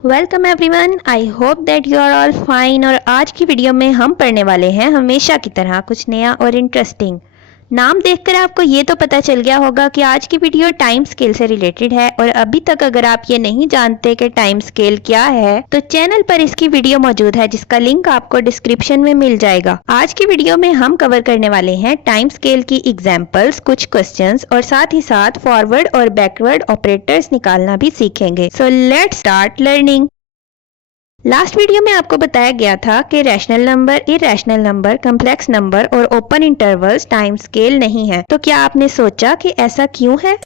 Welcome everyone, I hope that you are all fine. और आज की वीडियो में हम पढ़ने वाले हैं हमेशा की तरह कुछ नया और इंटरेस्टिंग। नाम देखकर आपको ये तो पता चल गया होगा कि आज की वीडियो टाइम स्केल से रिलेटेड है। और अभी तक अगर आप ये नहीं जानते कि टाइम स्केल क्या है तो चैनल पर इसकी वीडियो मौजूद है जिसका लिंक आपको डिस्क्रिप्शन में मिल जाएगा। आज की वीडियो में हम कवर करने वाले हैं टाइम स्केल की एग्जाम्पल्स, कुछ क्वेश्चंस और साथ ही साथ फॉरवर्ड और बैकवर्ड ऑपरेटर्स निकालना भी सीखेंगे। So let's start learning. Last video में आपको बताया गया था कि rational number, irrational number, complex number और ओपन इंटरवल्स टाइम स्केल नहीं है। तो क्या आपने सोचा कि ऐसा क्यों है?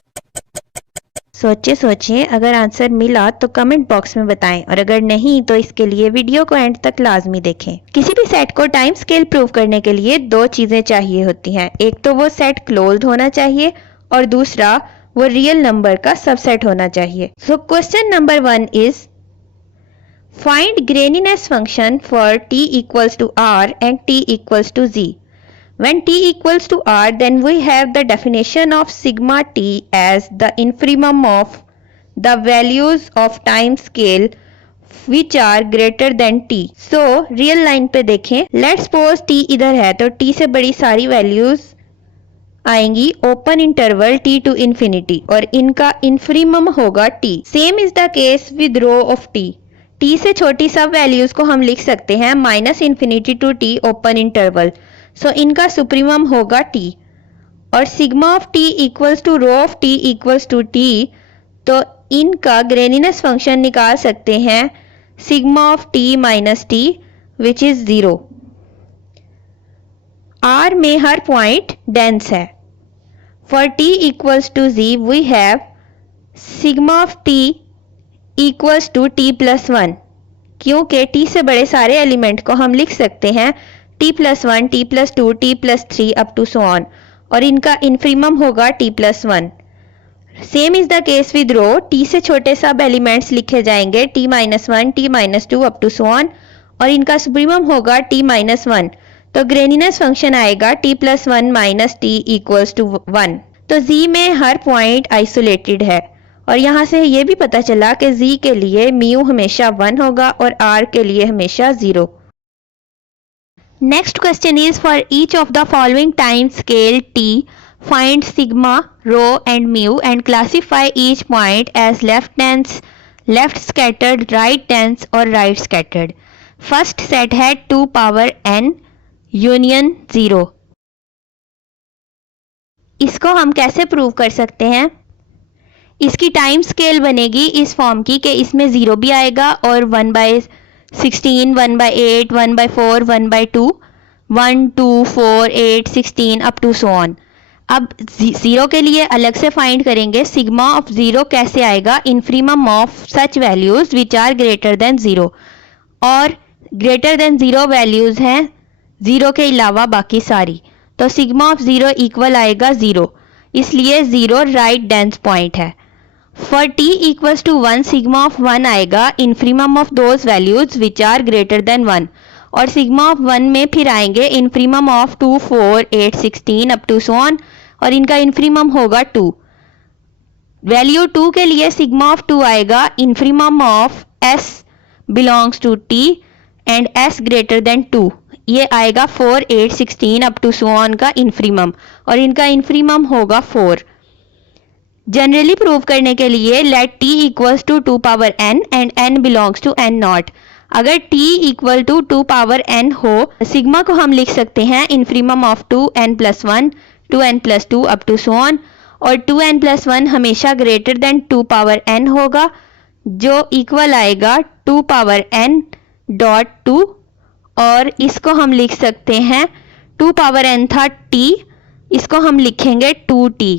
सोचिए, अगर आंसर मिला तो कमेंट बॉक्स में बताएं और अगर नहीं तो इसके लिए वीडियो को एंड तक लाजमी देखें। किसी भी सेट को टाइम स्केल प्रूव करने के लिए दो चीजें चाहिए होती हैं। एक तो वो सेट क्लोज्ड होना चाहिए और दूसरा वो रियल नंबर का सबसेट होना चाहिए। So question number 1 is find graininess function for t equals to r and t equals to z. When t equals to r, then we have the definition of sigma t as the infimum of the values of time scale which are greater than t. So real line पे देखें, let's suppose t इधर है तो t से बड़ी सारी values आएंगी open interval t to infinity और इनका infimum होगा t. Same is the case with row of t. t से छोटी सब वैल्यूज को हम लिख सकते हैं -infinity to t open interval. So इनका सुप्रीमम होगा t और sigma of t equals to rho of t equals to t। तो इनका ग्रेनिनेस फंक्शन निकाल सकते हैं sigma of t minus t which is 0। r में हर पॉइंट डेंस है। For t equals to z we have sigma of t equals to t plus 1, क्योंकि t से बड़े सारे एलिमेंट को हम लिख सकते हैं t plus 1, t plus 2, t plus 3 up to so on और इनका इन्फीमम होगा t plus 1। Same is the case with rho, t से छोटे सब एलिमेंट्स लिखे जाएंगे t minus 1, t minus 2 up to so on और इनका सुप्रीमम होगा t माइनस 1। तो ग्रेनिनेस फंक्शन आएगा t plus 1 minus t equals to 1। तो z में हर पॉइंट आइसोलेटेड है और यहाँ से ये भी पता चला कि z के लिए म्यू हमेशा 1 होगा और r के लिए हमेशा 0। Next question is for each of the following time scale t find sigma, rho and mu and classify each point as left dense, left scattered, right dense और राइट स्कैटर्ड। फर्स्ट सेट है 2 power n union 0। इसको हम कैसे prove कर सकते हैं? इसकी time scale बनेगी इस फॉर्म की कि इसमें 0 भी आएगा और 1/16, 1/8, 1/4, 1/2, 1, 2, 4, 8, 16 अप टू सो ऑन। अब 0 के लिए अलग से फाइंड करेंगे सिग्मा ऑफ 0 कैसे आएगा, infimum of such values which are greater than 0 और ग्रेटर देन 0 वैल्यूज हैं 0 के अलावा बाकी सारी। तो सिग्मा ऑफ 0 इक्वल आएगा 0, इसलिए 0 राइट डेंस पॉइंट है। For t equals to 1 sigma of 1 आएगा infimum of those values which are greater than 1 और सिग्मा ऑफ 1 में फिर आएंगे infimum of 2, 4, 8, 16 up to so on और इनका इन्फीमम होगा 2। वैल्यू 2 के लिए सिग्मा ऑफ 2 आएगा infimum of s belongs to t and s greater than 2। ये आएगा 4, 8, 16 अप टू सो ऑन का इन्फीमम और इनका इन्फीमम होगा 4। जनरली प्रूव करने के लिए let t equals to 2 power n and n belongs to n naught. अगर t equal to 2 power n हो सिग्मा को हम लिख सकते हैं infimum of 2n plus 1, 2n plus 2 up to so on और 2n प्लस 1 हमेशा ग्रेटर देन 2 पावर n होगा जो इक्वल आएगा 2 पावर n डॉट 2 और इसको हम लिख सकते हैं 2 पावर n था t, इसको हम लिखेंगे 2t।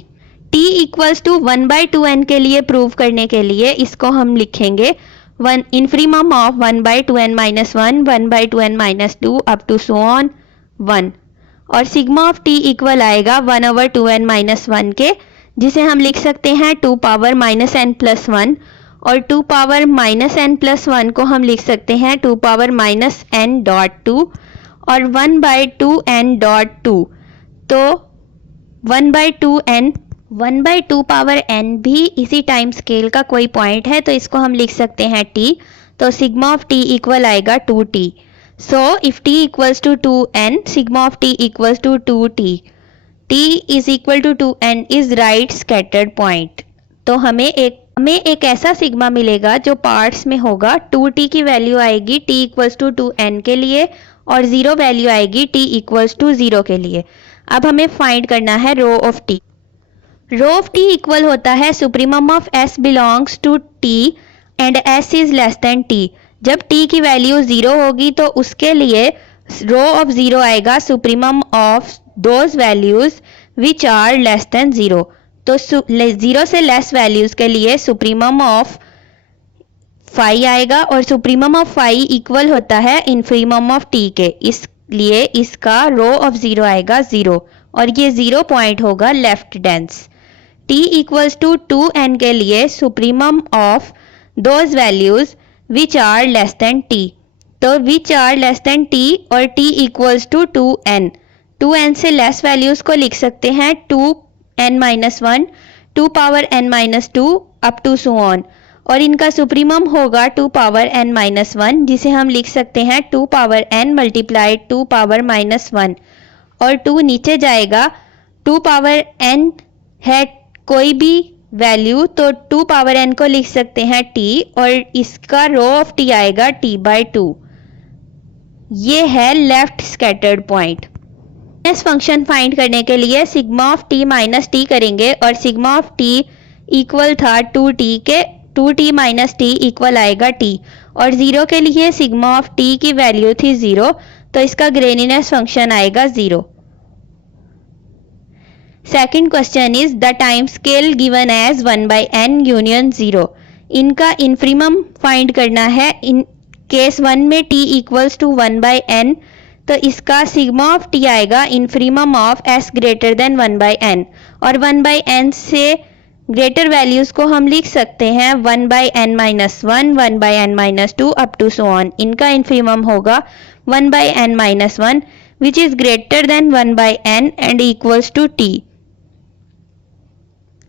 t equals to 1/2n के लिए प्रूव करने के लिए इसको हम लिखेंगे 1 infimum of 1/2n minus 1, 1/2n minus 2 up to so on 1 और सिग्मा ऑफ t इक्वल आएगा 1/2n माइनस 1 के, जिसे हम लिख सकते हैं 2 पावर माइनस n प्लस 1 और 2 पावर माइनस n प्लस 1 को हम लिख सकते हैं 2 पावर माइनस n डॉट 2 और 1/2n डॉट 2। तो 1/2n 1/2 पावर n भी इसी टाइम स्केल का कोई पॉइंट है तो इसको हम लिख सकते हैं t। तो सिग्मा ऑफ टी इक्वल आएगा 2t। So if t equals to 2n, sigma of t equals to 2t। t is equal to 2n is right scattered point. तो हमें एक ऐसा सिग्मा मिलेगा जो पार्ट्स में होगा। 2t की वैल्यू आएगी t इक्वल्स टू 2n के लिए और 0 वैल्यू आएगी t इक्वल्स टू 0 के लिए। अब हमें फाइंड करना है rho of t। Rho of t equal होता है supremum of s belongs to t and s is less than t। जब t की वैल्यू 0 होगी तो उसके लिए रो ऑफ 0 आएगा supremum of those values which are less than 0। तो 0 से लेस वैल्यूज के लिए सुप्रीमम ऑफ 5 आएगा और सुप्रीमम ऑफ 5 इक्वल होता है इन्फीमम ऑफ t के, इसलिए इसका रो ऑफ 0 आएगा 0 और ये 0 पॉइंट होगा left dense. t equals to 2n के लिए supremum of those values which are less than t। तो which are less than t और t equals to 2n। 2n से लेस वैल्यूज को लिख सकते हैं 2n-1, 2 power n-2 up to so on, और इनका सुप्रीमम होगा 2 पावर n-1 जिसे हम लिख सकते हैं 2 पावर n मल्टीप्लाइड 2 पावर -1 और 2 नीचे जाएगा। 2 पावर n है कोई भी वैल्यू तो 2 पावर n को लिख सकते हैं t और इसका रो ऑफ t आएगा t/2। ये है लेफ्ट स्कैटर्ड पॉइंट। इस फंक्शन फाइंड करने के लिए sigma of t minus t करेंगे और सिग्मा ऑफ t इक्वल था 2t के, 2t माइनस t इक्वल आएगा t और 0 के लिए सिग्मा ऑफ t की वैल्यू थी 0 तो इसका ग्रेनीनेस फंक्शन आएगा 0। Second question is the time scale given as 1/n union 0। इनका इन्फीमम फाइंड करना है। इन केस 1 में t इक्वल्स टू 1/n तो इसका सिग्मा ऑफ t आएगा infimum of s greater than 1/n और 1/n से ग्रेटर वैल्यूज को हम लिख सकते हैं 1/n-1, 1/n-2 up to so on. इनका इन्फीमम होगा 1/n-1 which is greater than 1/n and equals to t।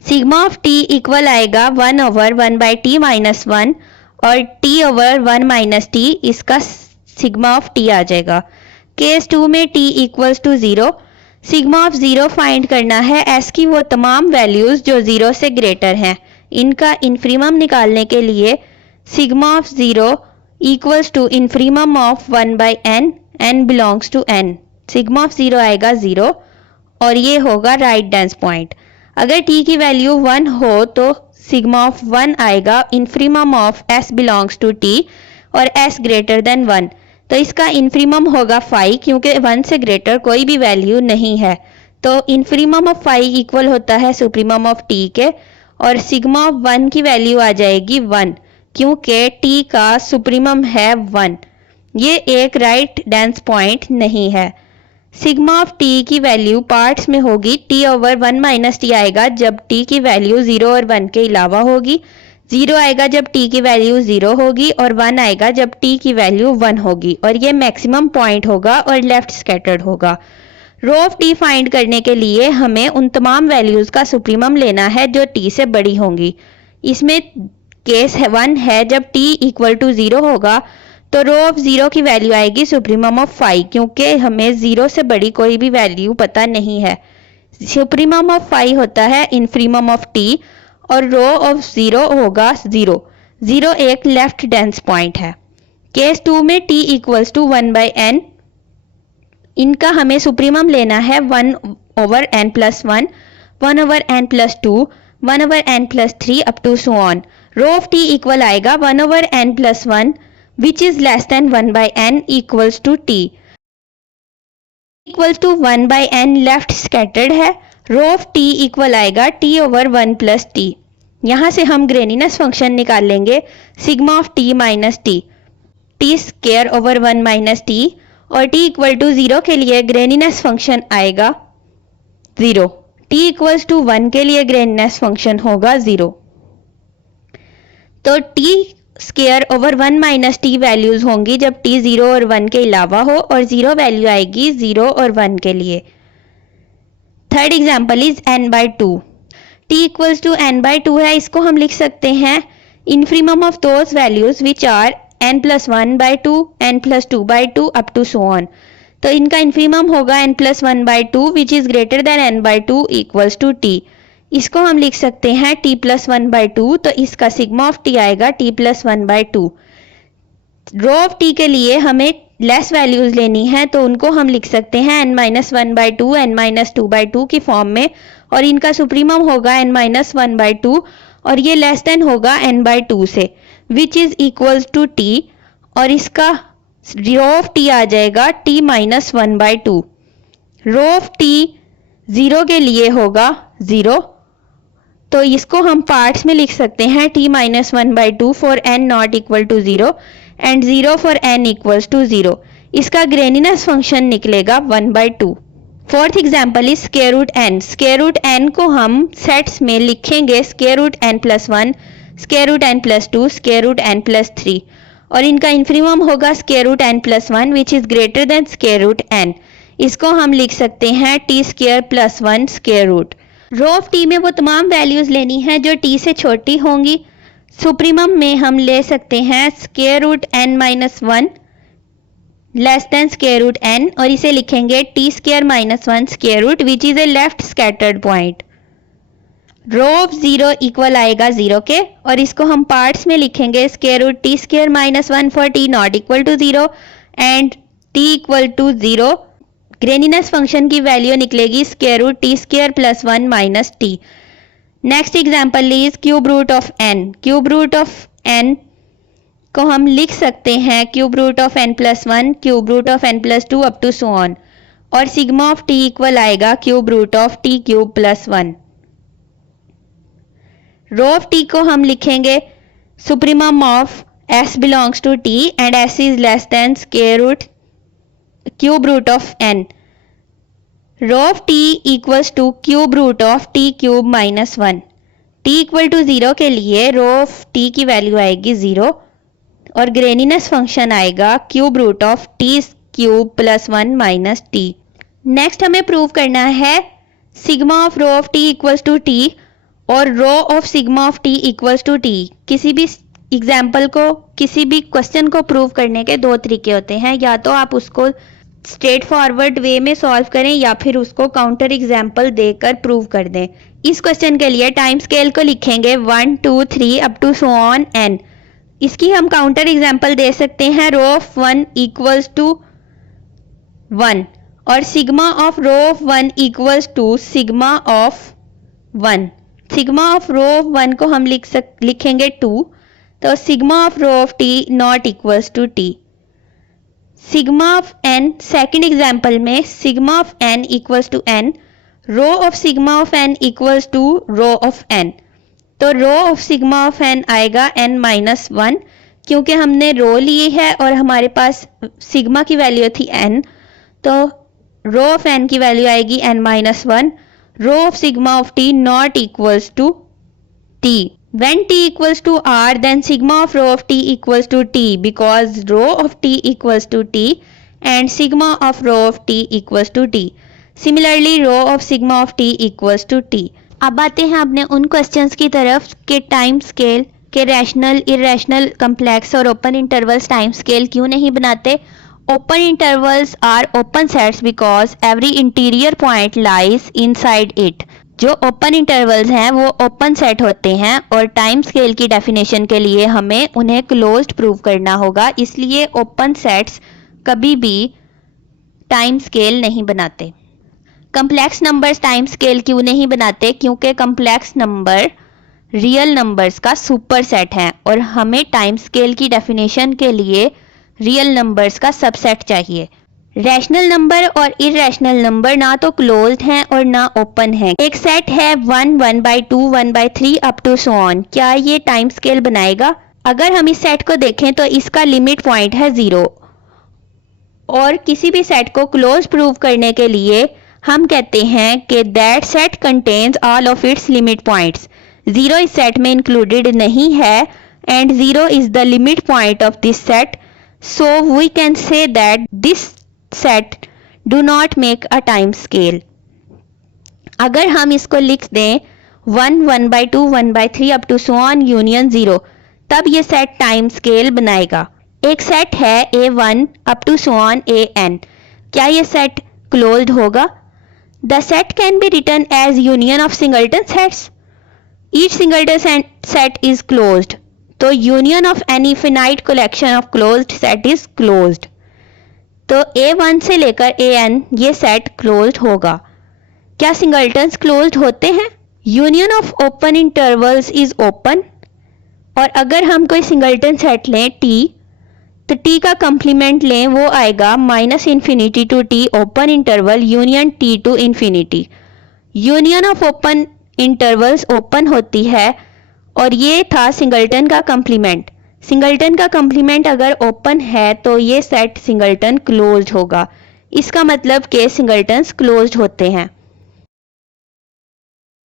Sigma of t equal आएगा 1/1/t-1 और t/1 - t, इसका सिग्मा ऑफ t आ जाएगा। केस 2 में t equals to 0। Sigma of 0 find करना है s की वो तमाम वैल्यूज जो 0 से ग्रेटर हैं। इनका इन्फीमम निकालने के लिए sigma of 0 equals to infimum of 1/n, n belongs to n। Sigma of 0 आएगा 0 और ये होगा राइट डेंस पॉइंट। अगर t की वैल्यू 1 हो तो सिग्मा ऑफ 1 आएगा infimum of s belongs to t और s ग्रेटर देन 1 तो इसका इन्फीमम होगा 5 क्योंकि 1 से ग्रेटर कोई भी वैल्यू नहीं है। तो इन्फीमम ऑफ 5 इक्वल होता है सुप्रीमम ऑफ t के और सिग्मा ऑफ 1 की वैल्यू आ जाएगी 1 क्योंकि t का सुप्रीमम है 1। ये एक राइट डेंस पॉइंट नहीं है। सिग्मा ऑफ t की वैल्यू पार्ट्स में होगी। t/1 - t आएगा जब t की वैल्यू 0 और 1 के अलावा होगी, 0 आएगा जब t की वैल्यू 0 होगी और 1 आएगा जब t की वैल्यू 1 होगी और ये मैक्सिमम पॉइंट होगा और लेफ्ट स्कैटर्ड होगा। रो ऑफ t फाइंड करने के लिए हमें उन तमाम वैल्यूज का सुप्रीमम लेना है जो t से बड़ी होंगी। इसमें केस 1 है जब t इक्वल टू 0 होगा तो रो ऑफ 0 की वैल्यू आएगी सुप्रीमम ऑफ 5 क्योंकि हमें 0 से बड़ी कोई भी वैल्यू पता नहीं है। सुप्रीमम ऑफ 5 होता है इन्फीमम ऑफ t और रो ऑफ 0 होगा 0। 0 एक लेफ्ट डेंस पॉइंट है। केस 2 में t इक्वल्स टू 1/n। इनका हमें सुप्रीमम लेना है 1/n+1, 1/n+2, 1/n+3 up to so on. Rho of t equal आएगा 1/n+1 which is less than 1/n equals to t। Equal to 1/n left scattered है। Rho of t equal आएगा t/1 + t। यहाँ से हम ग्रेनीनेस function निकाल लेंगे sigma of t minus t, t²/1 - t और t equal to 0 के लिए ग्रेनीनेस फंक्शन आएगा 0। t इक्वल्स टू 1 के लिए ग्रेनीनेस फंक्शन होगा 0। तो t²/1 - t वैल्यूज होंगी जब t 0 और 1 के अलावा हो और 0 वैल्यू आएगी 0 और 1 के लिए। Third example is n/2। t equals to n/2 है, इसको हम लिख सकते हैं infimum of those values which are n+1/2, n+2/2 up to so on. तो इनका इन्फीमम होगा n+1/2 which is greater than n/2 equals to t। इसको हम लिख सकते हैं t+1/2, तो इसका सिग्मा ऑफ t आएगा t+1/2। रो ऑफ टी के लिए हमें लेस वैल्यूज लेनी है, तो उनको हम लिख सकते हैं n-1/2 n-2/2 की फॉर्म में, और इनका सुप्रीमम होगा n-1/2 और ये लेस देन होगा n/2 से, which is equals to t, और इसका रो ऑफ टी आ जाएगा t-1/2। रो ऑफ टी 0 के लिए होगा 0, तो इसको हम पार्ट्स में लिख सकते हैं t-1/2 for n not equal to 0 and 0 for n equals to 0। इसका ग्रेनीनेस फंक्शन निकलेगा 1/2। Fourth example is square root n। Square root n को हम सेट्स में लिखेंगे square root n+1, square root n+2, square root n+3, और इनका infimum होगा square root n+1 which is greater than square root n। इसको हम लिख सकते हैं t²+1 square root. Rho of T में वो तमाम वैल्यूज लेनी है जो t से छोटी होंगी। सुप्रीमम में हम ले सकते हैं square root n-1 less than square root n, और इसे लिखेंगे t²-1 square root which is a left scattered point. Rho of 0 equal आएगा 0 के, और इसको हम पार्ट्स में लिखेंगे square root t²-1 for t not equal to 0 and t equal to 0। Graininess function की वैल्यू निकलेगी square root t²+1 minus t। Next example is cube root of n। Cube root of n को हम लिख सकते हैं cube root of n+1, cube root of n+2 up to so on, और sigma of t equal आएगा cube root of t³+1। Rho of t को हम लिखेंगे supremum of s belongs to t and s is less than square root cube root of n। Rho of t equals to cube root of t³-1। t equal to 0 के लिए rho of t की value आएगी 0, और graininess function आएगा cube root of t³+1 minus t। Next हमें prove करना है sigma of rho of t equals to t और rho of sigma of t equals to t। किसी भी एग्जाम्पल को, किसी भी क्वेश्चन को प्रूव करने के दो तरीके होते हैं, या तो आप उसको स्ट्रेट फॉरवर्ड वे में सॉल्व करें या फिर उसको काउंटर एग्जाम्पल देकर प्रूव कर दें। इस क्वेश्चन के लिए टाइम स्केल को लिखेंगे 1, 2, 3 up to so on n। इसकी हम काउंटर एग्जाम्पल दे सकते हैं रो ऑफ 1 इक्वल्स टू 1 और sigma of rho of 1 equals to sigma of 1। Sigma of rho of 1 को हम लिखेंगे 2, तो sigma of rho of t not equals to t। Sigma of n second example में sigma of n equals to n, rho of sigma of n equals to rho of n। तो rho of sigma of n आएगा n-1, क्योंकि हमने रो ली है और हमारे पास sigma की वैल्यू थी n, तो रो ऑफ n की वैल्यू आएगी n-1। Rho of sigma of t not equals to t। When t equals to r, then sigma of rho of t equals to t because rho of t equals to t and sigma of rho of t equals to t. Similarly, rho of sigma of t equals to t. अब आते हैं अपने उन questions की तरफ कि time scale के rational, irrational, complex और ओपन इंटरवल्स टाइम स्केल क्यों नहीं बनाते। Open intervals are open sets because every interior point lies inside it. जो ओपन इंटरवल्स हैं वो ओपन सेट होते हैं और टाइम स्केल की डेफिनेशन के लिए हमें उन्हें क्लोज्ड प्रूव करना होगा, इसलिए ओपन सेट्स कभी भी टाइम स्केल नहीं बनाते। कम्प्लेक्स नंबर्स टाइम स्केल क्यों नहीं बनाते, क्योंकि कम्प्लेक्स नंबर रियल नंबर्स का सुपर सेट है और हमें टाइम स्केल की डेफिनेशन के लिए रियल नंबर्स का सबसेट चाहिए। रैशनल नंबर और इरेशनल नंबर ना तो क्लोज्ड हैं और ना ओपन हैं। एक सेट है 1, 1/2, 1/3 अप टू सो ऑन। क्या ये टाइम स्केल बनाएगा? अगर हम इस सेट को देखें तो इसका लिमिट पॉइंट है 0, और किसी भी सेट को क्लोज प्रूव करने के लिए हम कहते हैं कि that set contains all of its limit points. 0 इस सेट में इंक्लूडेड नहीं है and 0 is the limit point of this set, so we can say that this set do not make a time scale. अगर हम इसको लिख दें 1, 1/2, 1/3 up to so on union 0, तब ये सेट टाइम स्केल बनाएगा। एक सेट है A1 up to so on AN, क्या ये सेट क्लोज्ड होगा? The set can be written as union of singleton sets, each singleton set is closed, तो union of any finite collection of closed set is closed. तो A1 से लेकर AN ये set closed होगा। क्या सिंगल्टन्स closed होते हैं? Union of open intervals is open, और अगर हम कोई सिंगल्टन सेट लें T, तो T का कंप्लीमेंट लें, वो आएगा -∞ to T open interval union T to infinity. Union of open intervals open होती है, और ये था सिंगल्टन का कंप्लीमेंट। सिंगल्टन का कंप्लीमेंट अगर ओपन है तो ये सेट सिंगल्टन क्लोज्ड होगा। इसका मतलब कि सिंगल्टन्स क्लोज्ड होते हैं।